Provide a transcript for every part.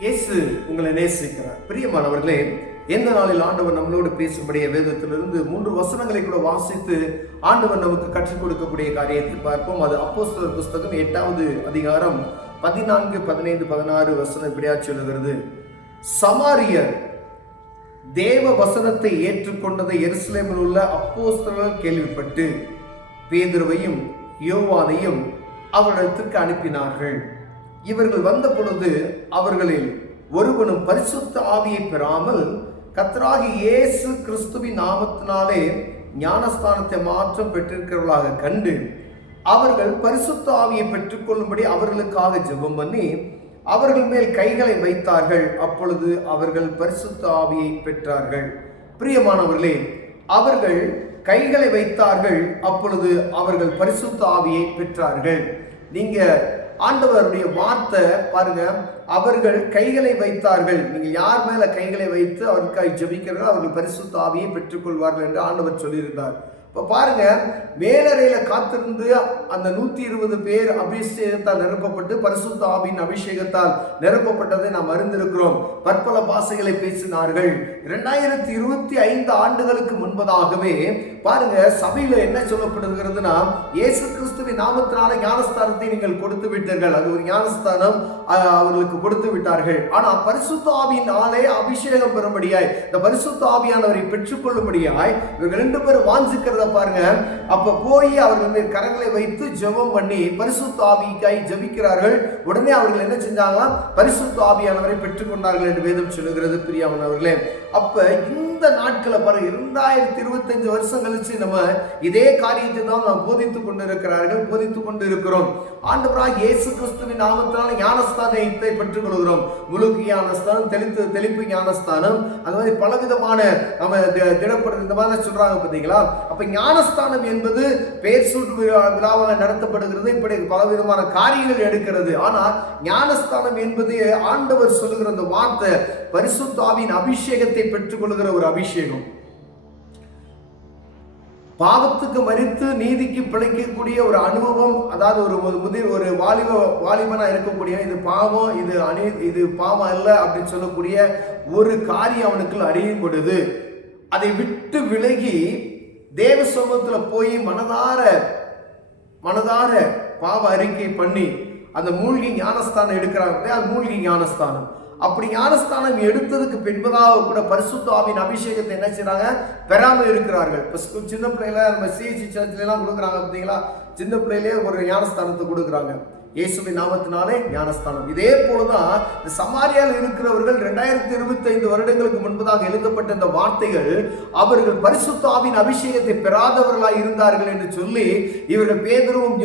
இயேசு உங்களை நேசிக்கிறார். பிரியமானவர்களே, எந்த நாளில் ஆண்டவர் நம்மளோடு பேசும்படிய வேதத்திலிருந்து 3 வசனங்களை கூட வாசித்து ஆண்டவர் நமக்கு கற்றுக் கொடுக்கக்கூடிய காரியத்தை பார்ப்போம். அது அப்போஸ்தலர் புஸ்தகம் 8வது அதிகாரம் 14, 15, 16 வசனம் இப்படியா சொல்லுகிறது. சமாரியர் தேவ வசனத்தை ஏற்றுக்கொண்டதை எருசலேமில் உள்ள அப்போஸ்தலர்கள் கேள்விப்பட்டு பேதுருவையும் யோவானையும் அவரிடத்திற்கு அனுப்பினார்கள். இவர்கள் வந்த பொழுது அவர்களில் ஒருவனும் பரிசுத்த ஆவியை பெறாமல் கர்த்தராகிய இயேசு கிறிஸ்துவின் நாமத்தினாலே ஞானஸ்தானத்தை மாற்றம் பெற்றிருக்கிறவர்களாக கண்டு அவர்கள் பரிசுத்த ஆவியை பெற்றுக்கொள்ளும்படி அவர்களுக்காக ஜெபம் பண்ணி அவர்கள் மேல் கைகளை வைத்தார்கள். அப்பொழுது அவர்கள் பரிசுத்த ஆவியை பெற்றார்கள். பிரியமானவர்களே, அவர்கள் கைகளை வைத்தார்கள், அப்பொழுது அவர்கள் பரிசுத்த ஆவியை பெற்றார்கள். நீங்க ஆண்டவருடைய வார்த்தை பாருங்க, அவர்கள் கைகளை வைத்தார்கள். நீங்கள் யார் மேல கைகளை வைத்து அவருக்காக ஜெபிக்கிறீர்களோ அவர்கள் பரிசுத்த ஆவியை பெற்றுக்கொள்வார்கள் என்று ஆண்டவர் சொல்லியிருந்தார். இப்போ பாருங்க, மேலறையில காத்திருந்து அந்த 120 பேர் அபிஷேகத்தால் நிரப்பப்பட்டு பரிசுத்த ஆவியின் அபிஷேகத்தால் நிரப்பப்பட்டதை நாம் அறிந்திருக்கிறோம். பற்பல பாஷைகளை பேசினார்கள். 2025 ஆண்டுகளுக்கு முன்பதாகவே பாருங்க, சபையில என்ன சொல்லப்படுகிறதுனா, இயேசு கிறிஸ்துவின் நாமத்தினால ஞானஸ்தானத்தை நீங்கள் கொடுத்து விட்டீர்கள். அது ஒரு ஞானஸ்தானம் அவர்களுக்கு கொடுத்து விட்டார்கள். ஆனா பரிசுத்த ஆவியினாலே அபிஷேகம் பெறும்படியாய், இந்த பரிசுத்த ஆவியானவரை பெற்றுக்கொள்ளும்படியாய் இவர்கள் 2 பேர் வாஞ்சிக்கிறத பாருங்க. அப்ப போய் அவர்கள் மேல் கரங்களை வைத்து ஜெபம் பண்ணி பரிசுத்த ஆவிக்காய் ஜெபிக்கிறார்கள். உடனே அவர்கள் என்ன செஞ்சாங்களா, பரிசுத்த ஆவியானவரை பெற்றுக்கொண்டார்கள் என்று வேதம் சொல்லுகிறது. பிரியமானவர்களே, அப்ப இந்த நாட்களை பாருங்க, 2025 வருஷம் கழிச்சு நம்ம இதே காரியத்தை தான் நாம் போதித்துக் கொண்டு இருக்கிறோம். ஆண்டவராகிய இயேசு கிறிஸ்துவின் நாமத்தினால ஞானஸ்தானத்தை பெற்றுக் கொள்கிறோம். முழுக்கு ஞானஸ்தானம், தெளிப்பு ஞானஸ்தானம், அது மாதிரி பலவிதமான நம்ம திடப்படுறது இந்த மாதிரி சொல்றாங்க பார்த்தீங்களா. அப்ப ஞானஸ்தானம் என்பது பெயர் சூட்டு விழாவாக நடத்தப்படுகிறது. இப்படி பலவிதமான காரியங்கள் எடுக்கிறது. ஆனால் ஞானஸ்தானம் என்பது ஆண்டவர் சொல்லுகிற அந்த வார்த்தை பரிசுத்த ஆவியின் அபிஷேகத்தை பெற்றுக்கொள்கிற ஒரு அபிஷேகம். பாவத்துக்கு மரித்து நீதிக்கு பிழைக்கக்கூடிய ஒரு அனுபவம். அதாவது ஒரு வாலிபனா இருக்கக்கூடிய, இது பாவம், இது பாவம் அல்ல அப்படின்னு சொல்லக்கூடிய ஒரு காரியம் அவனுக்கு அறியும் பொழுது அதை விட்டு விலகி தேவ சமூகத்துல போய் மனதார பாவ அறிக்கை பண்ணி அந்த மூழ்கி ஞானஸ்தானம் எடுக்கிறாங்க. அது மூழ்கி ஞானஸ்தானம். அப்படி ஞானஸ்தானம் எடுத்ததுக்கு பின்பதாக கூட பரிசுத்த ஆவியின் அபிஷேகத்தை என்ன செய்யறாங்க, பெறாமல் இருக்கிறார்கள். இப்போ சின்ன பிள்ளைல நம்ம சிஎஸ்சி சர்ச்ல எல்லாம் கொடுக்குறாங்க பார்த்தீங்களா, சின்ன பிள்ளையிலே ஒரு ஞானஸ்தானத்தை கொடுக்குறாங்க. இயேசுவின் நாமத்தினாலே ஞானஸ்தானம். இதே போலதான் சமாரியால் இருக்கிறவர்கள் 2025 வருடங்களுக்கு முன்பதாக எழுதப்பட்ட இந்த வார்த்தைகள் அவர்கள் பரிசுத்த ஆவியின் அபிஷேகத்தை பெறாதவர்களாய் இருந்தார்கள் என்று சொல்லி இவர்கள் பேதுருவும்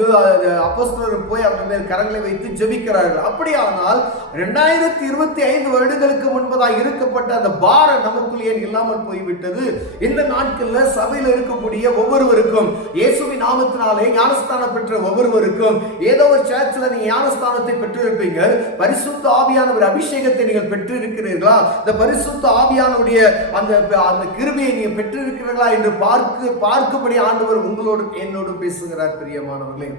அப்போஸ்தலரும் போய் அவர்கள் மேல் கரங்களை வைத்து ஜெபிக்கிறார்கள். அப்படியானால் 2025 வருடங்களுக்கு முன்பதாக இருக்கப்பட்ட அந்த பாரம் நமக்குள் ஏன் இல்லாமல் போய்விட்டது? இந்த நாட்கள்ல சபையில் இருக்கக்கூடிய ஒவ்வொருவருக்கும், இயேசுவின் நாமத்தினாலே ஞானஸ்தானம் பெற்ற ஒவ்வொருவருக்கும், ஏதோ ஒரு சர்ச் நீங்க ஞானஸ்தானத்தை பெற்றிருப்பீங்க. பரிசுத்த ஆவியான ஒரு அபிஷேகத்தை நீங்கள் பெற்றிருக்கிறீர்களா? இந்த பரிசுத்த ஆவியானுடைய அந்த கிருபையை நீங்க பெற்றிருக்கிறீர்களா என்று பார்க்கும்படி ஆண்டவர் உங்களோடு என்னோடு பேசுகிறார். பிரியமானவர்களே,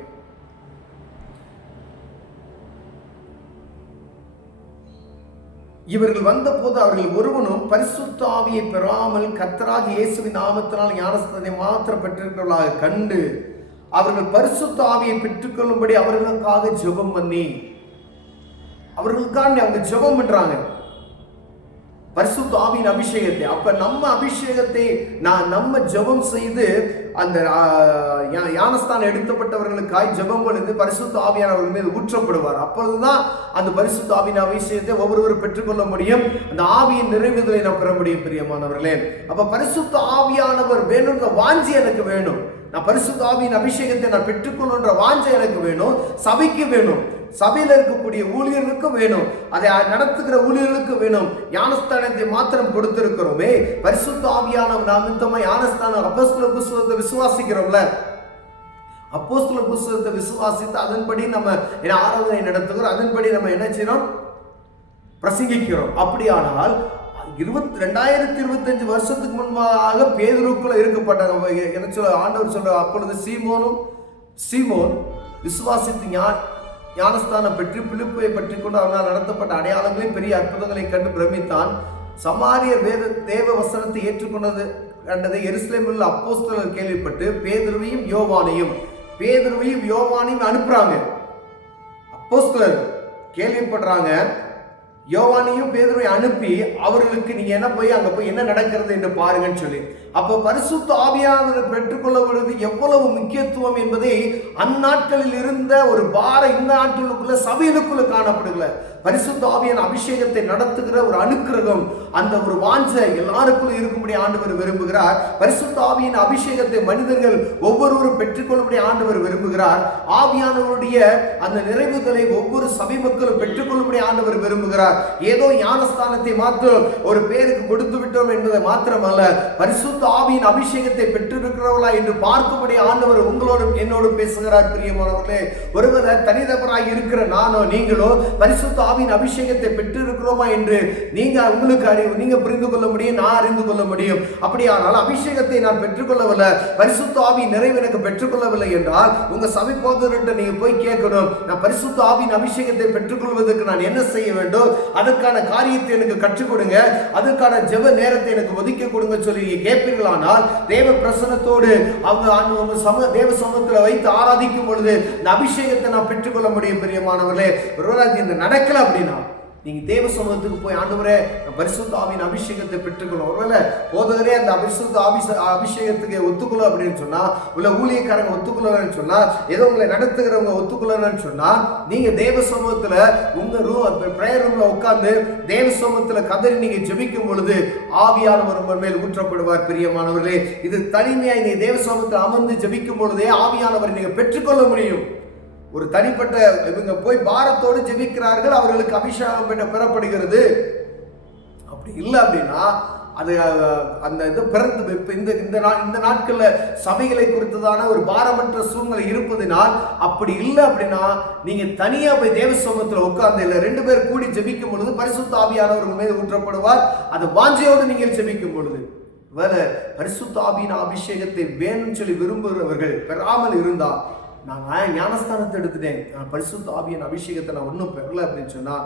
இவர்கள் வந்த போது அவர்கள் ஒருவனும் பரிசுத்த ஆவியை பெறாமல் கர்த்தராகிய இயேசுவின் நாமத்தினால் ஞானஸ்தானத்தை மாத்திரம் பெற்றிருக்கிறவர்களாக கண்டு அவர்கள் பரிசுத்த ஆவியை பெற்றுக்கொள்ளும்படி அவர்களுக்காக ஜெபம் பண்ணி, அவர்களுக்காக அவங்க ஜெபம் பண்றாங்க பரிசுத்த ஆவியின் அபிஷேகத்தை. அப்ப நம்ம அபிஷேகத்தை நம்ம ஜெபம் செய்து அந்த ஞானஸ்தானம் எடுக்கப்பட்டவர்களுக்காய் ஜெபம் பண்ணி பரிசுத்த ஆவியானவர்கள் மீது ஊற்றப்படுவார். அப்பொழுதுதான் அந்த பரிசுத்த ஆவியின் அபிஷேகத்தை ஒவ்வொருவரும் பெற்றுக்கொள்ள முடியும். அந்த ஆவியின் நிறைவுதலை நாம் பெற முடியும். பிரியமானவர்களே, அப்ப பரிசுத்த ஆவியானவர் வேணும்ன்ற வாஞ்சி எனக்கு வேணும். நான் பரிசுத்த ஆவியின் அபிஷேகத்தை நான் பெற்றுக்கொள்ளுன்ற வாஞ்சை எனக்கு வேணும். சபைக்கு வேணும், சபையில் இருக்கக்கூடிய ஊழியர்களுக்கும் வேணும், அதை நடத்துகிற ஊழியர்களுக்கு வேணும். ஞானஸ்தானத்தை மாத்திரம் கொடுத்திருக்கிறோமே, பரிசுத்த ஆவியான நிமித்தமா ஞானஸ்தானம் அப்போஸ்தல புஸ்தகத்தை விசுவாசிக்கிறோம்ல, அப்போஸ்தல புஸ்தகத்தை விசுவாசித்து அதன்படி நம்ம ஆராதனை நடத்துகிறோம், அதன்படி நம்ம என்ன செய்யறோம், பிரசங்கிக்கிறோம். அப்படியானால் 2025 வருஷத்துக்கு முன்பாக பேதுருக்குள்ள இருக்கப்பட்டாங்க. என்ன சொல்ல ஆண்டவர் சொல்ற, அப்பொழுது சீமோன் விசுவாசித்து ஞானஸ்தானம் பெற்று பிலிப்பை பற்றி கொண்டு அவனால் நடத்தப்பட்ட அடையாளங்களை பெரிய அற்புதங்களை கண்டு பிரமித்தான். சமாரியர் தேவ வசனத்தை ஏற்றுக்கொண்டது கண்டதை எருசலேமில் உள்ள அப்போஸ்தலர் கேள்விப்பட்டு பேதுருவையும் யோவானையும் அனுப்புறாங்க. அப்போஸ்தலர் கேள்விப்படுறாங்க, யோவானையும் பேதுருவையும் அனுப்பி அவர்களுக்கு நீங்க என்ன போய் அங்க போய் என்ன நடக்கிறது என்று பாருங்கன்னு சொல்லி. அப்ப பரிசுத்த ஆவியானவரை பெற்றுக்கொள்ளப்படுவது எவ்வளவு முக்கியத்துவம் என்பதை அந்நாட்களில் இருந்த ஒரு இந்த நாட்களுக்குள்ள சபைகளுக்குள்ள காணப்படுகல. பரிசுத்த ஆவியான அபிஷேகத்தை நடத்துகிற ஒரு அனுக்கிரகம், அந்த ஒரு வாஞ்சை எல்லாருக்குள்ள இருக்கும்படி ஆண்டவர் விரும்புகிறார். பரிசுத்த ஆவியின் அபிஷேகத்தை மனிதர்கள் ஒவ்வொருவரும் பெற்றுக்கொள்ளும்படி ஆண்டவர் விரும்புகிறார். ஆவியானவருடைய அந்த நிறைவுகளை ஒவ்வொரு சபை மக்களும் பெற்றுக்கொள்ளும்படி ஆண்டவர் விரும்புகிறார். ஏதோ ஞானஸ்தானத்தை மாத்திரம் ஒரு பேருக்கு கொடுத்து விட்டோம் என்பதை மாத்திரமல்ல, பரிசுத்த ஆவியின் அபிஷேகத்தை பெற்றிருக்கிறவர்களா என்று பார்க்கும்படி ஆண்டவர் உங்களோடும் என்னோடும் பேசுகிறார். பிரியமானவர்களே, ஒருவேளை தனிநபராக இருக்கிற நானோ நீங்களோ பரிசுத்த ஆவியின் அபிஷேகத்தை பெற்றிருக்கிறோமா என்று நீங்க புரிந்து கொள்ள முடியும், நான் அறிந்து கொள்ள முடியும். அப்படியானால் அபிஷேகத்தை நான் பெற்றுக்கொள்ளவில்லை, பரிசுத்த ஆவியின் நிறைவு எனக்கு பெற்றுக்கொள்ளவில்லை என்றால் உங்க சபை போதகர்கிட்ட நீங்க போய் கேட்கணும், நான் பரிசுத்த ஆவியின் அபிஷேகத்தை பெற்றுக்கொள்வதற்கு நான் என்ன செய்ய வேண்டும், அதற்கான காரியத்தை எனக்கு கற்றுக் கொடுங்க, அதற்கான ஜெப நேரத்தை எனக்கு ஒதுக்கி கொடுங்க சொல்லி நீங்க கேட்பீர்களானால் தேவ பிரசன்னத்தோடு அவங்க தேவ சமூகத்தில் வைத்து ஆராதிக்கும் பொழுது இந்த அபிஷேகத்தை நான் பெற்றுக்கொள்ள முடியும். பிரியமானவர்களே, இந்த நடக்கல அப்படின்னா நீங்க தேவ சமூகத்துக்கு போய் ஆண்டவரே பரிசுத்த ஆவியின் அபிஷேகத்தை பெற்றுக்கணும். ஒருவேளை போதகரே அந்த அபிஷேகத்துக்கு ஒத்துக்கொள்ள அப்படின்னு சொன்னா, உள்ள ஊழியக்காரங்க ஒத்துக்கொள்ளன்னு சொன்னா, ஏதோ உங்களை நடத்துகிறவங்க ஒத்துக்கொள்ளன்னு சொன்னா, நீங்க தேவ சமூகத்துல உங்க பிரேயர் ரூம்ல உட்கார்ந்து தேவ சமூகத்துல கதறி நீங்க ஜெபிக்கும் பொழுது ஆவியானவர் உங்கள் மேல் ஊற்றப்படுவார். பிரியமானவர்களே, இது தனிமையா நீங்க தேவ சமூகத்தில் அமர்ந்து ஜெபிக்கும் பொழுதே ஆவியானவரை நீங்க பெற்றுக்கொள்ள முடியும். ஒரு தனிப்பட்ட இவங்க போய் பாரத்தோடு ஜெபிக்கிறார்கள், அவர்களுக்கு அபிஷேகம் பெறப்படுகிறது. அப்படி இல்லை அப்படின்னா அது அந்த இது பிறந்து இந்த நாட்கள்ல சபைகளை குறித்ததான ஒரு பாரமற்ற சூழ்நிலை இருப்பதினால் அப்படி இல்லை அப்படின்னா நீங்க தனியா போய் தேவ சமூகத்தில் உட்கார்ந்து இல்லை, 2 பேர் கூடி ஜெபிக்கும் பொழுது பரிசுத்த ஆவியானவர் மீது ஊற்றப்படுவார். அது வாஞ்சையோடு நீங்கள் ஜெபிக்கும் பொழுது வேற பரிசுத்த ஆவியின் அபிஷேகத்தை வேணும்னு சொல்லி விரும்புகிறவர்கள் பெறாமல் இருந்தா, நான் ஞானஸ்தானத்தை எடுத்துட்டேன், நான் பரிசுத்த ஆவியின் அபிஷேகத்தை நான் ஒன்றும் பெறல அப்படின்னு சொன்னா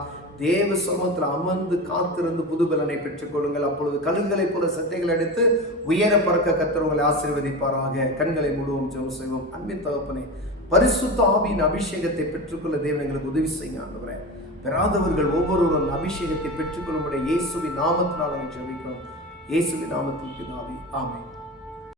தேவ சமூகத்தில் அமர்ந்து காத்திருந்து புது பலனை பெற்றுக்கொள்ளுங்கள். அப்பொழுது கழுகுகளை போல சட்டைகள் எடுத்து உயர பறக்க கர்த்தர் உங்களை ஆசீர்வதிப்பாராக. கண்களை மூடுவோம், ஜெபம் செய்வோம். அன்பின் தகப்பனே, பரிசுத்த ஆவியின் அபிஷேகத்தை பெற்றுக்கொள்ள தேவன் எங்களுக்கு உதவி செய்யுங்க ஆண்டவரே. பெறாதவர்கள் ஒவ்வொருவரும் அந்த அபிஷேகத்தை பெற்றுக்கொள்ளும்படி இயேசுவின் நாமத்தினால் ஜெபிக்கிறோம். இயேசுவின் நாமத்தில் பிதாவே, ஆமென்.